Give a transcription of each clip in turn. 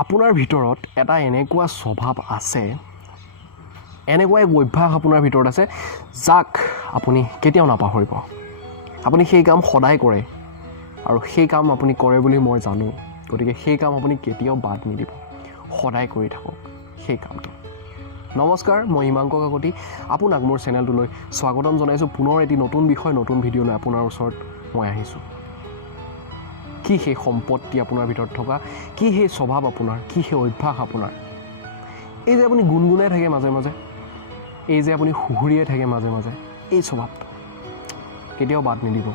আপোনাৰ ভিতৰত এটা এনেকুৱা স্বভাৱ আছে, এনেকুৱা এক অভ্যাস আপোনাৰ ভিতৰত আছে যাক আপুনি কেতিয়াও নাপাহৰিব। আপুনি সেই কাম সদায় কৰে আৰু সেই কাম আপুনি কৰে বুলি মই জানো, গতিকে সেই কাম আপুনি কেতিয়াও বাদ নিদিব, সদায় কৰি থাকক সেই কামটো। নমস্কাৰ, মই হিমাংক কাকতি, আপোনাক মোৰ চেনেলটোলৈ স্বাগতম জনাইছোঁ। পুনৰ এটি নতুন বিষয়, নতুন ভিডিঅ' লৈ আপোনাৰ ওচৰত মই আহিছোঁ। কি সেই সম্পত্তি আপোনাৰ ভিতৰত থকা, কি সেই স্বভাৱ আপোনাৰ, কি সেই অভ্যাস আপোনাৰ? এই যে আপুনি গুণগুণাই থাকে মাজে মাজে, এই যে আপুনি সুহুৰিয়াই থাকে মাজে মাজে, এই স্বভাৱটো কেতিয়াও বাদ নিদিব।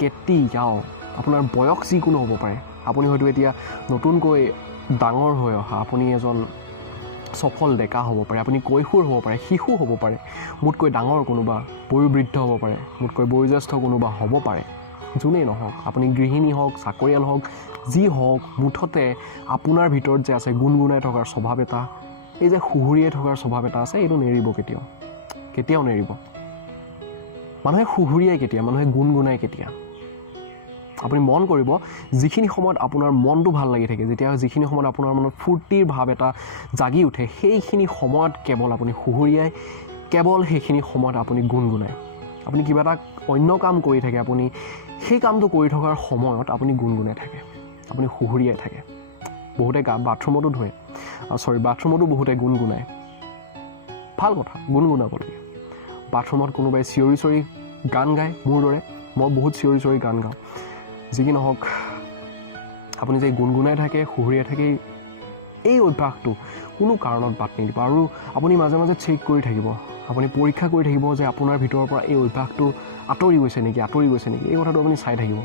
কেতিয়াও আপোনাৰ বয়স যিকোনো হ'ব পাৰে, আপুনি হয়তো এতিয়া নতুনকৈ ডাঙৰ হৈ অহা, আপুনি এজন সফল ডেকা হ'ব পাৰে, আপুনি কৈশোৰ হ'ব পাৰে, শিশু হ'ব পাৰে, মোতকৈ ডাঙৰ কোনোবা বয়োবৃদ্ধ হ'ব পাৰে, মোতকৈ বয়োজ্যেষ্ঠ কোনোবা হ'ব পাৰে, যোনেই নহওক, আপুনি গৃহিণী হওক, চাকৰিয়াল হওক, যি হওক, মুঠতে আপোনাৰ ভিতৰত যে আছে গুণগুণাই থকাৰ স্বভাৱ এটা, এই যে সুহুৰিয়াই থকাৰ স্বভাৱ এটা আছে, এইটো নেৰিব কেতিয়াও, কেতিয়াও নেৰিব। মানুহে সুহুৰিয়াই কেতিয়া, মানুহে গুণগুণাই কেতিয়া? আপুনি মন কৰিব, যিখিনি সময়ত আপোনাৰ মনটো ভাল লাগি থাকে, যিখিনি সময়ত আপোনাৰ মনত ফূৰ্তিৰ ভাৱ এটা জাগি উঠে, সেইখিনি সময়ত কেৱল আপুনি সুহুৰিয়াই, কেৱল সেইখিনি সময়ত আপুনি গুণগুণায়। আপুনি কিবা এটা অন্য কাম কৰি থাকে, আপুনি সেই কামটো কৰি থকাৰ সময়ত আপুনি গুণগুণাই থাকে, আপুনি সুহুৰিয়াই থাকে। বহুতে বাথৰুমতো বাথৰুমতো বহুতে গুণগুণায়। ভাল কথা, গুণগুণাবলগীয়া। বাথৰুমত কোনোবাই চিঞৰি চিঞৰি গান গায়, মোৰ দৰে মই বহুত চিঞৰি চিঞৰি গান গাওঁ। যি কি নহওক, আপুনি যে গুণগুণাই থাকে, সুহুৰিয়াই থাকে, এই অভ্যাসটো কোনো কাৰণত বাদ নিদিব। আৰু আপুনি মাজে মাজে চেক কৰি থাকিব, আপুনি পৰীক্ষা কৰি থাকিব যে আপোনাৰ ভিতৰৰ পৰা এই অভ্যাসটো আঁতৰি গৈছে নেকি। এই কথাটো আপুনি চাই থাকিব।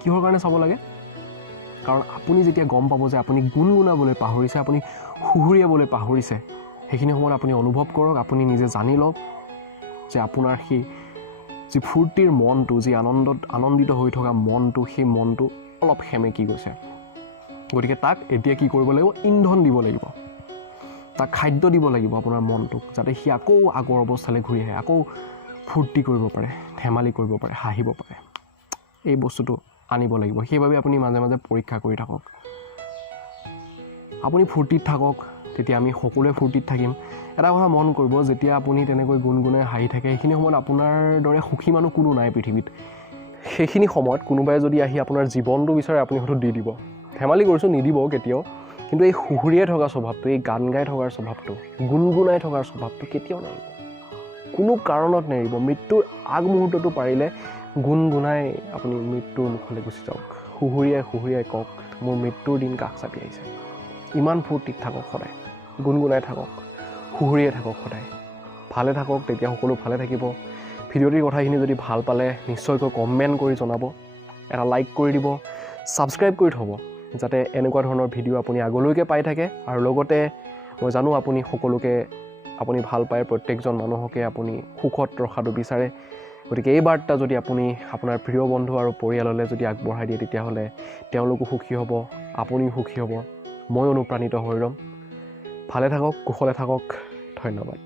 কিহৰ কাৰণে চাব লাগে? কাৰণ আপুনি যেতিয়া গম পাব যে আপুনি গুণগুণাবলৈ পাহৰিছে, আপুনি সুহুৰিয়াবলৈ পাহৰিছে, সেইখিনি সময়ত আপুনি অনুভৱ কৰক, আপুনি নিজে জানি লওক যে আপোনাৰ সেই যি ফূৰ্তিৰ মনটো, যি আনন্দিত হৈ থকা মনটো, সেই মনটো অলপ সেমেকি গৈছে। গতিকে তাক এতিয়া কি কৰিব লাগিব? ইন্ধন দিব লাগিব, তাক খাদ্য দিব লাগিব আপোনাৰ মনটোক, যাতে সি আকৌ আগৰ অৱস্থালৈ ঘূৰি আহে, আকৌ ফূৰ্তি কৰিব পাৰে, ধেমালি কৰিব পাৰে, হাঁহিব পাৰে। এই বস্তুটো আনিব লাগিব। সেইবাবে আপুনি মাজে মাজে পৰীক্ষা কৰি থাকক। আপুনি ফূৰ্তিত থাকক, তেতিয়া আমি সকলোৱে ফূৰ্তিত থাকিম। এটা কথা মন কৰিব, যেতিয়া আপুনি তেনেকৈ গুণগুণাই হাঁহি থাকে, সেইখিনি সময়ত আপোনাৰ দৰে সুখী মানুহ কোনো নাই পৃথিৱীত। সেইখিনি সময়ত কোনোবাই যদি আহি আপোনাৰ জীৱনটো বিচাৰে, আপুনি হয়তো দি দিব। ধেমালি কৰিছোঁ, নিদিব কেতিয়াও। কিন্তু এই সুহুৰিয়াই থকা স্বভাৱটো, এই গান গাই থকাৰ স্বভাৱটো, গুণগুণাই থকাৰ স্বভাৱটো কেতিয়াও নেৰিব, কোনো কাৰণত নেৰিব। মৃত্যুৰ আগমুহূৰ্তটো পাৰিলে গুণগুণাই আপুনি মৃত্যুৰ মুখলৈ গুচি যাওক। সুহুৰিয়াই কওক, মোৰ মৃত্যুৰ দিন কাষ চাপি আহিছে। ইমান ফূৰ্তিত থাকক সদায়, গুণগুণাই থাকক, সুহুৰিয়াই থাকক সদায়। ভালে থাকক, তেতিয়া সকলো ভালে থাকিব। ভিডিঅ'টিৰ কথাখিনি যদি ভাল পালে নিশ্চয়কৈ কমেণ্ট কৰি জনাব, এটা লাইক কৰি দিব, ছাবস্ক্ৰাইব কৰি থ'ব, যাতে এনেকুৱা ধৰণৰ ভিডিঅ' আপুনি আগলৈকে পাই থাকে। আৰু লগতে মই জানো আপুনি সকলোকে আপুনি ভাল পায়, প্ৰত্যেকজন মানুহকে আপুনি সুখত ৰখাটো বিচাৰে। গতিকে এই বাৰ্তা যদি আপুনি আপোনাৰ প্ৰিয় বন্ধু আৰু পৰিয়াললৈ যদি আগবঢ়াই দিয়ে, তেতিয়াহ'লে তেওঁলোকো সুখী হ'ব, আপুনিও সুখী হ'ব, মই অনুপ্ৰাণিত হৈ ৰ'ম। ভালে থাকক, কুশলে থাকক, ধন্যবাদ।